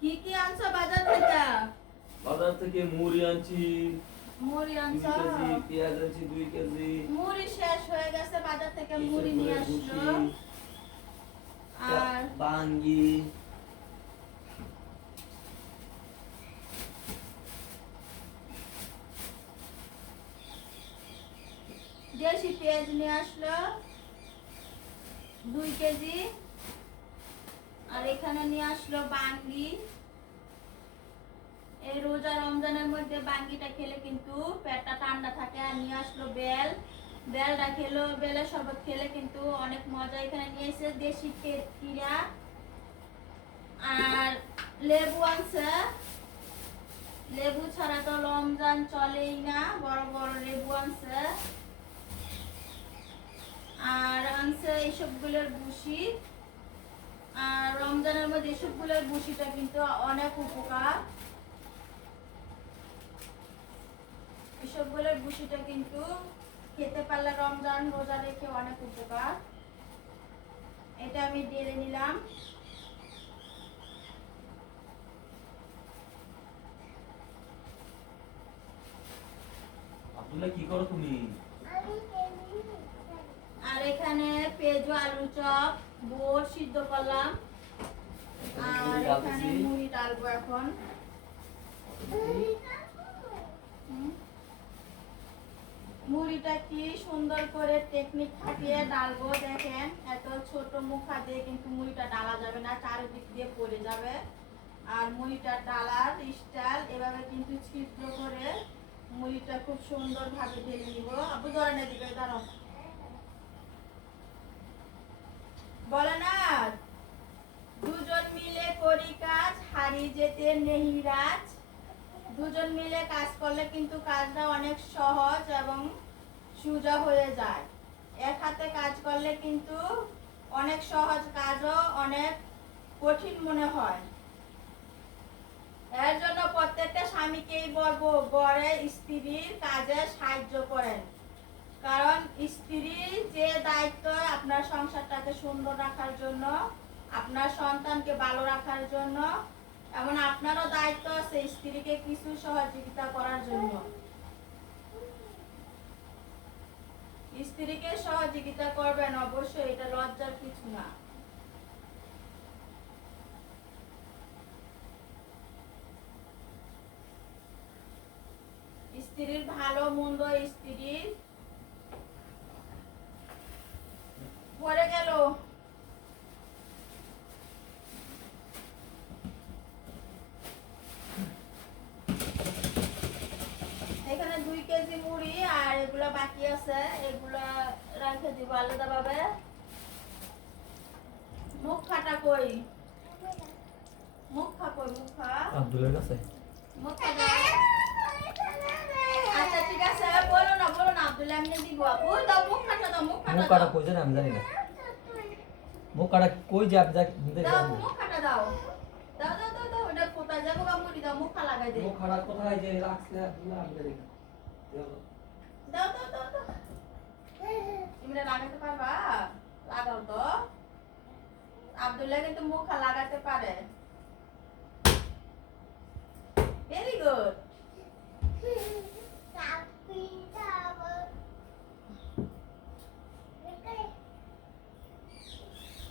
কি কি আনছো বাজার থেকে? বাজার থেকে মুড়ি আনছি মুড়ি আনছো? পেঁয়াজ আনছি দুই কেজি। মুড়ি শেষ হয়ে গেছে বাজার থেকে মুড়ি নিয়ে আসলো। আর? বাঙ্গি। দেশি পেঁয়াজ নিয়ে আসলো দুই কেজি। আর এখানে নিয়ে আসলো বাঙ্গি। এই রোজা রমজানের মধ্যে বাঙ্গিটা খেলে কিন্তু পেটটা ঠান্ডা থাকে। আর নিয়ে আসলো বেল। বেলটা খেলো, বেলের শরবত খেলে কিন্তু অনেক মজা। এখানে নিয়ে এসে দেশি কিরা আর লেবু আনছে লেবু ছাড়া তো রমজান চলেই না। বড় বড় লেবু আনছে। আর আনছে এইসবগুলোর আর রমজানের মধ্যে এসবগুলোর ভুসিটা কিন্তু অনেক উপকার। এসবগুলোর ভুসিটা কিন্তু খেতে পারলে রমজান রোজা রেখে অনেক উপকার। এটা আমি ঢেলে নিলাম। আব্দুল্লাহ কি করো তুমি? আর এখানে পেঁয়াজু আলু চপ বোর সিদ্ধ করলাম। আর এখানে মুড়ি ডালবো এখন। মুড়িটা কি সুন্দর করে টেকনিক খাটিয়ে ডালবো দেখেন। এত ছোট মুখা দিয়ে কিন্তু মুড়িটা ডালা যাবে না চারিদিক দিয়ে পড়ে যাবে। আর মুড়িটা ডালার স্টাইল এভাবে কিন্তু ছিদ্র করে মুড়িটা খুব সুন্দর ভাবে ঢেলে নিব। আপু ধরে দিবে দাঁড়াও। বলে না দুজন মিলে করি কাজ, হারি যেতে রাজ। দুজন মিলে কাজ করলে কিন্তু কাজটা অনেক সহজ এবং সোজা হয়ে যায়। এক হাতে কাজ করলে কিন্তু অনেক সহজ কাজও অনেক কঠিন মনে হয়। এর জন্য প্রত্যেকটা স্বামীকেই বলব, গড়ে স্ত্রীর কাজে সাহায্য করেন। কারণ স্ত্রী যে দায়িত্ব আপনার সংসারটাকে সুন্দর রাখার জন্য, আপনার সন্তানকে ভালো রাখার জন্য এমন আপনারও দায়িত্ব আছে স্ত্রীকে কিছু সহযোগিতা করার জন্য। স্ত্রীকে সহযোগিতা করবেন অবশ্যই, এটা লজ্জার কিছু না। স্ত্রীর ভালো মন্দ স্ত্রীর পড়ে গেল। এখানে দুই কেজি মুড়ি আর এগুলা বাকি আছে। এগুলা রাখে দিব আলাদা ভাবে মুখ খাটা কই? মুখ খা কই মুখ? খা আব্দুল্লাহর কাছে। মুখ খা আচ্ছা ঠিক আছে বলো না বলো না আব্দুল্লাহ এমনি দিব। বল দাও মুখ মুখ কাটা দাও কই জানি আমি জানি না। মুখ কাটা কই যে আপনি যা- দাও মুখ খাটা দাও দাও দাও দাও দাও ওটা যাব দাও মুখ লাগাই দে। মুখ কাটা কোথায় যে রাখছে আমি জানি না। দাও দাও দাও দাও। ইমরা লাগাতে পারবা? লাগাও তো। আব্দুল্লাহ কিন্তু মুখা লাগাতে পারে। Very good